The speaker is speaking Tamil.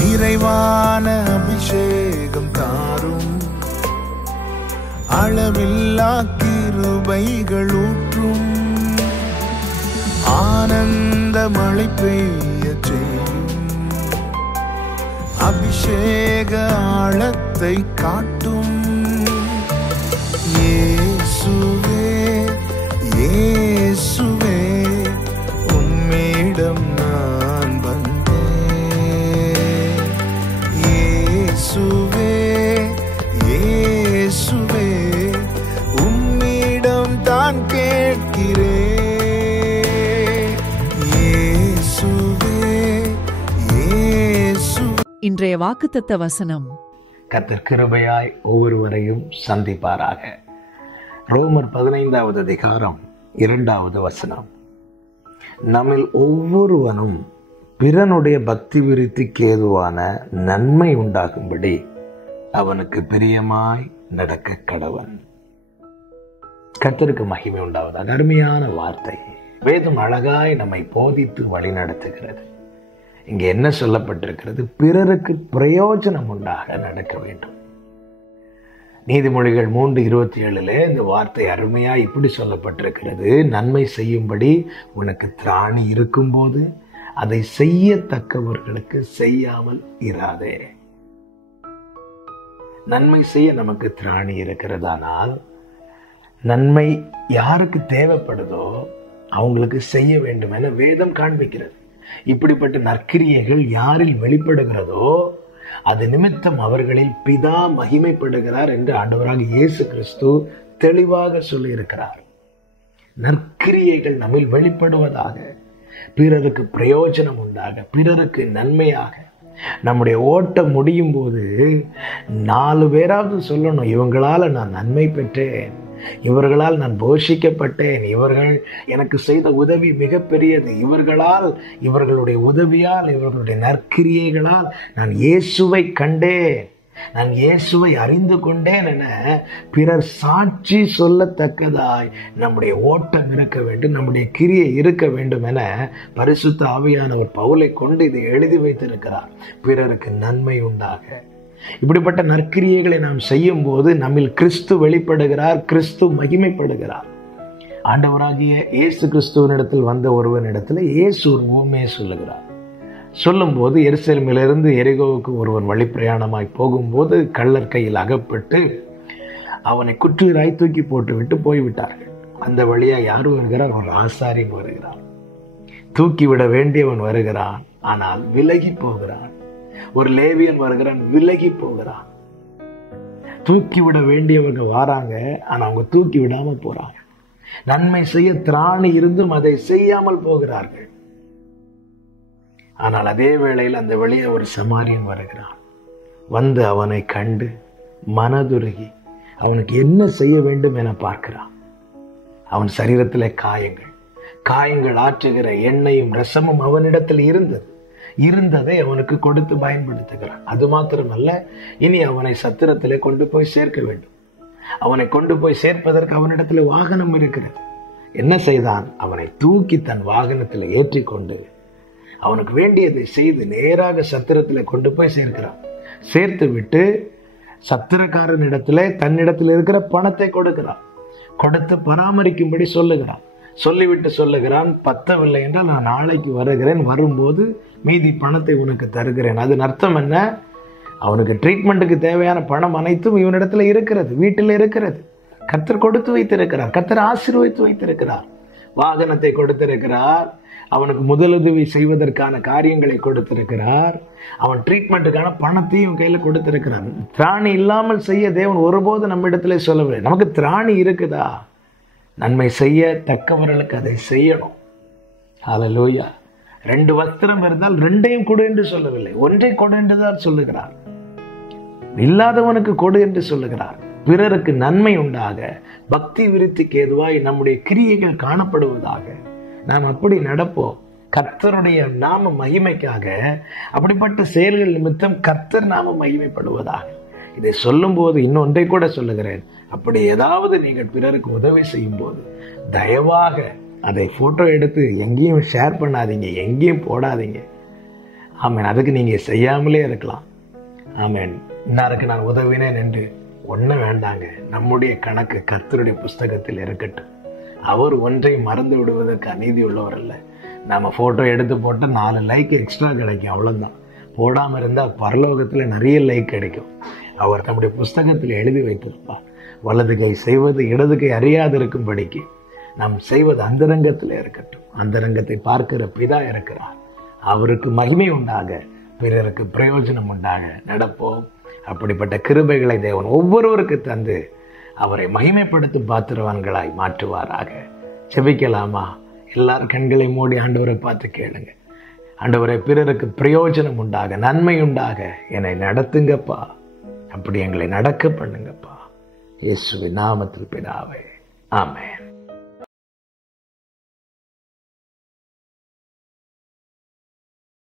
நிறைவான அபிஷேகம் தாரும், அளவில்லா கிருபைகள் ஊற்றும், ஆனந்த மழை பெய்ய செய்யும், அபிஷேக ஆழத்தை காட்டும். இயேசுவே இயேசுவே உம்மிடம் நான் வந்தேன். இயேசுவே இயேசுவே உம்மிடம் தான் கேட்கிறேன். இயேசுவே இயேசுவே. இன்றைய வாக்குத்தத்த வசனம்: கர்த்தர் கிருபையாய் ஒவ்வொருவரையும் சந்திப்பாராக. ரோமர் 15வது அதிகாரம் 2வது வசனம்: நம்மில் ஒவ்வொருவனும் பிறனுடைய பக்தி விருத்திக்கு ஏதுவான நன்மை உண்டாகும்படி அவனுக்கு பிரியமாய் நடக்க கடவன். கர்த்தருக்கு மகிமை உண்டாவதாக. அருமையான வார்த்தை. வேதம் அழகாய் நம்மை போதித்து வழி நடத்துகிறது. இங்கே என்ன சொல்லப்பட்டிருக்கிறது? பிறருக்கு பிரயோஜனம் உண்டாக நடக்க வேண்டும். நீதிமொழிகள் 3:27 இந்த வார்த்தை அருமையா இப்படி சொல்லப்பட்டிருக்கிறது: நன்மை செய்யும்படி உனக்கு திராணி இருக்கும்போது அதை செய்யத்தக்கவர்களுக்கு செய்யாமல் இராதே. நன்மை செய்ய நமக்கு திராணி இருக்கிறதானால் நன்மை யாருக்கு தேவைப்படுதோ அவங்களுக்கு செய்ய வேண்டும் என வேதம் காண்பிக்கிறது. இப்படிப்பட்ட நற்கிரியைகள் யாரில் வெளிப்படுகிறதோ அது நிமித்தம் அவர்களில் பிதா மகிமைப்படுகிறார் என்று ஆண்டவராக இயேசு கிறிஸ்து தெளிவாக சொல்லி இருக்கிறார். நற்கிரியைகள் நம்மில் வெளிப்படுவதாக, பிறருக்கு பிரயோஜனம் உண்டாக, பிறருக்கு நன்மையாக நம்முடைய ஓட்டம் முடியும் போது 4 பேராவது சொல்லணும், இவங்களால நான் நன்மை பெற்றேன், இவர்களால் நான் போஷிக்கப்பட்டேன், இவர்கள் எனக்கு செய்த உதவி மிகப்பெரியது, இவர்களால், இவர்களுடைய உதவியால், இவர்களுடைய நற்கிரியைகளால் நான் இயேசுவை கண்டேன், நான் இயேசுவை அறிந்து கொண்டேன் என பிறர் சாட்சி சொல்லத்தக்கதாய் நம்முடைய ஓட்டம் இருக்க வேண்டும், நம்முடைய கிரியை இருக்க வேண்டும் என பரிசுத்த ஆவியானவர் பவுலை கொண்டு இதை எழுதி வைத்திருக்கிறார். பிறருக்கு நன்மை உண்டாக. இப்படிப்பட்ட நற்கிரியைகளை நாம் செய்யும் போது நம்மில் கிறிஸ்து வெளிப்படுகிறார், கிறிஸ்து மகிமைப்படுகிறார். ஆண்டவராகிய இயேசு கிறிஸ்துவனிடத்தில் வந்த ஒருவனிடத்தில் இயேசு ஒரு உவமையை சொல்லுகிறார். சொல்லும் போது எருசலேமிலிருந்து எரிகோவுக்கு ஒருவன் வழிப்பிரயாணமாய் போகும்போது கள்ளர் கையில் அகப்பட்டு அவனை குற்றீராய் தூக்கி போட்டு விட்டு போய்விட்டார்கள். அந்த வழியா யார் வருகிறார்? ஒரு ஆசாரியன் வருகிறான். தூக்கிவிட வேண்டியவன் வருகிறான், ஆனால் விலகி போகிறான். ஒரு லேவியன் வருகிறான், விலகி போகிறான். தூக்கிவிட வேண்டியவங்க வராங்க, ஆனா அவங்க தூக்கி விடாம போறாங்க. நன்மை செய்ய திராணி இருந்தும் அதை செய்யாமல் போகிறார்கள். ஆனால் அதே வேளையில் அந்த வழியே ஒரு சமாரியன் வருகிறான். வந்து அவனை கண்டு மனதுருகி அவனுக்கு என்ன செய்ய வேண்டும் என பார்க்கிறான். அவன் சரீரத்திலே காயங்கள் ஆற்றுகிற எண்ணெயும் ரசமும் அவனிடத்தில் இருந்ததை அவனுக்கு கொடுத்து பயன்படுத்துகிறான். அது மாத்திரமல்ல, இனி அவனை சத்திரத்திலே கொண்டு போய் சேர்க்க வேண்டும். அவனை கொண்டு போய் சேர்ப்பதற்கு அவனிடத்தில் வாகனம் இருக்கிறது. என்ன செய்தான்? அவனை தூக்கி தன் வாகனத்தில் ஏற்றி கொண்டு அவனுக்கு வேண்டியதை செய்து நேராக சத்திரத்தில் கொண்டு போய் சேர்க்கிறான். சேர்த்து விட்டு சத்திரக்காரனிடத்திலே தன்னிடத்தில் இருக்கிற பணத்தை கொடுக்கிறான். கொடுத்து பராமரிக்கும்படி சொல்லுகிறான். சொல்லிவிட்டு சொல்லுகிறான், பத்தவில்லை என்றால் நான் நாளைக்கு வருகிறேன், வரும்போது மீதி பணத்தை உனக்கு தருகிறேன். அதன் அர்த்தம் என்ன? அவனுக்கு ட்ரீட்மெண்ட்டுக்கு தேவையான பணம் அனைத்தும் இவனிடத்துல இருக்கிறது, வீட்டில் இருக்கிறது. கர்த்தர் கொடுத்து வைத்திருக்கிறார், கர்த்தர் ஆசீர்வதித்து வைத்திருக்கிறார். வாகனத்தை கொடுத்திருக்கிறார், அவனுக்கு முதலுதவி செய்வதற்கான காரியங்களை கொடுத்திருக்கிறார், அவன் ட்ரீட்மெண்ட்டுக்கான பணத்தையும் கையில கொடுத்திருக்கிறார். திராணி இல்லாமல் செய்ய தேவன் ஒருபோது நம்ம இடத்துல சொல்லவில்லை. நமக்கு திராணி இருக்குதா? நன்மை செய்ய தக்கவர்களுக்கு அதை செய்யணும். ஹல்லேலூயா. 2 வஸ்திரம் இருந்தால் 2ஐயும் கொடு என்று சொல்லவில்லை, ஒன்றை கொடு என்றுதான் சொல்லுகிறார். இல்லாதவனுக்கு கொடு என்று சொல்லுகிறார். பிறருக்கு நன்மை உண்டாக, பக்தி விருத்திக்கு ஏதுவாய் நம்முடைய கிரியைகள் காணப்படுவதாக நாம் அப்படி நடப்போம். கர்த்தருடைய நாம மகிமைக்காக அப்படிப்பட்ட செயல்கள் நிமித்தம் கர்த்தர் நாம மகிமைப்படுவதாக. இதை சொல்லும் போது இன்னொன்றை கூட சொல்லுகிறேன். அப்படி ஏதாவது நீங்கள் பிறருக்கு உதவி செய்யும் போது தயவாக அதை போட்டோ எடுத்து எங்கேயும் ஷேர் பண்ணாதீங்க, எங்கேயும் போடாதீங்க. ஆமேன். அதுக்கு நீங்கள் செய்யாமலே இருக்கலாம். ஆமேன். இன்னாருக்கு நான் உதவினேன் என்று ஒன்றும் வேண்டாங்க. நம்முடைய கணக்கு கர்த்தருடைய புஸ்தகத்தில் இருக்கட்டும். அவர் ஒன்றை மறந்து விடுவதற்கு அநீதி உள்ளவர் அல்ல. நம்ம ஃபோட்டோ எடுத்து போட்டால் 4 லைக் எக்ஸ்ட்ரா கிடைக்கும், அவ்வளோதான். போடாமல் இருந்தால் பரலோகத்தில் நிறைய லைக் கிடைக்கும். அவர் தம்முடைய புஸ்தகத்தில் எழுதி வைத்திருப்பார். வலது கை செய்வது இடது கை அறியாது இருக்கும்படிக்கு நாம் செய்வது அந்தரங்கத்தில் இருக்கட்டும். அந்தரங்கத்தை பார்க்கிற பிதா இருக்கிறார். அவருக்கு மகிமை உண்டாக, பிறருக்கு பிரயோஜனம் உண்டாக நடப்போம். அப்படிப்பட்ட கிருபைகளை தேவன் ஒவ்வொருவருக்கு தந்து அவரை மகிமைப்படுத்தும் பாத்திரவான்களாய் மாற்றுவாராக. செபிக்கலாமா? எல்லாரும் கண்களை மூடி ஆண்டவரை பார்த்து கேளுங்க. ஆண்டவரை, பிறருக்கு பிரயோஜனம் உண்டாக, நன்மை உண்டாக என்னை நடத்துங்கப்பா. அப்படி எங்களை நடக்க பண்ணுங்கப்பா. இயேசுவின் நாமத்தில் பிதாவே, ஆமென்.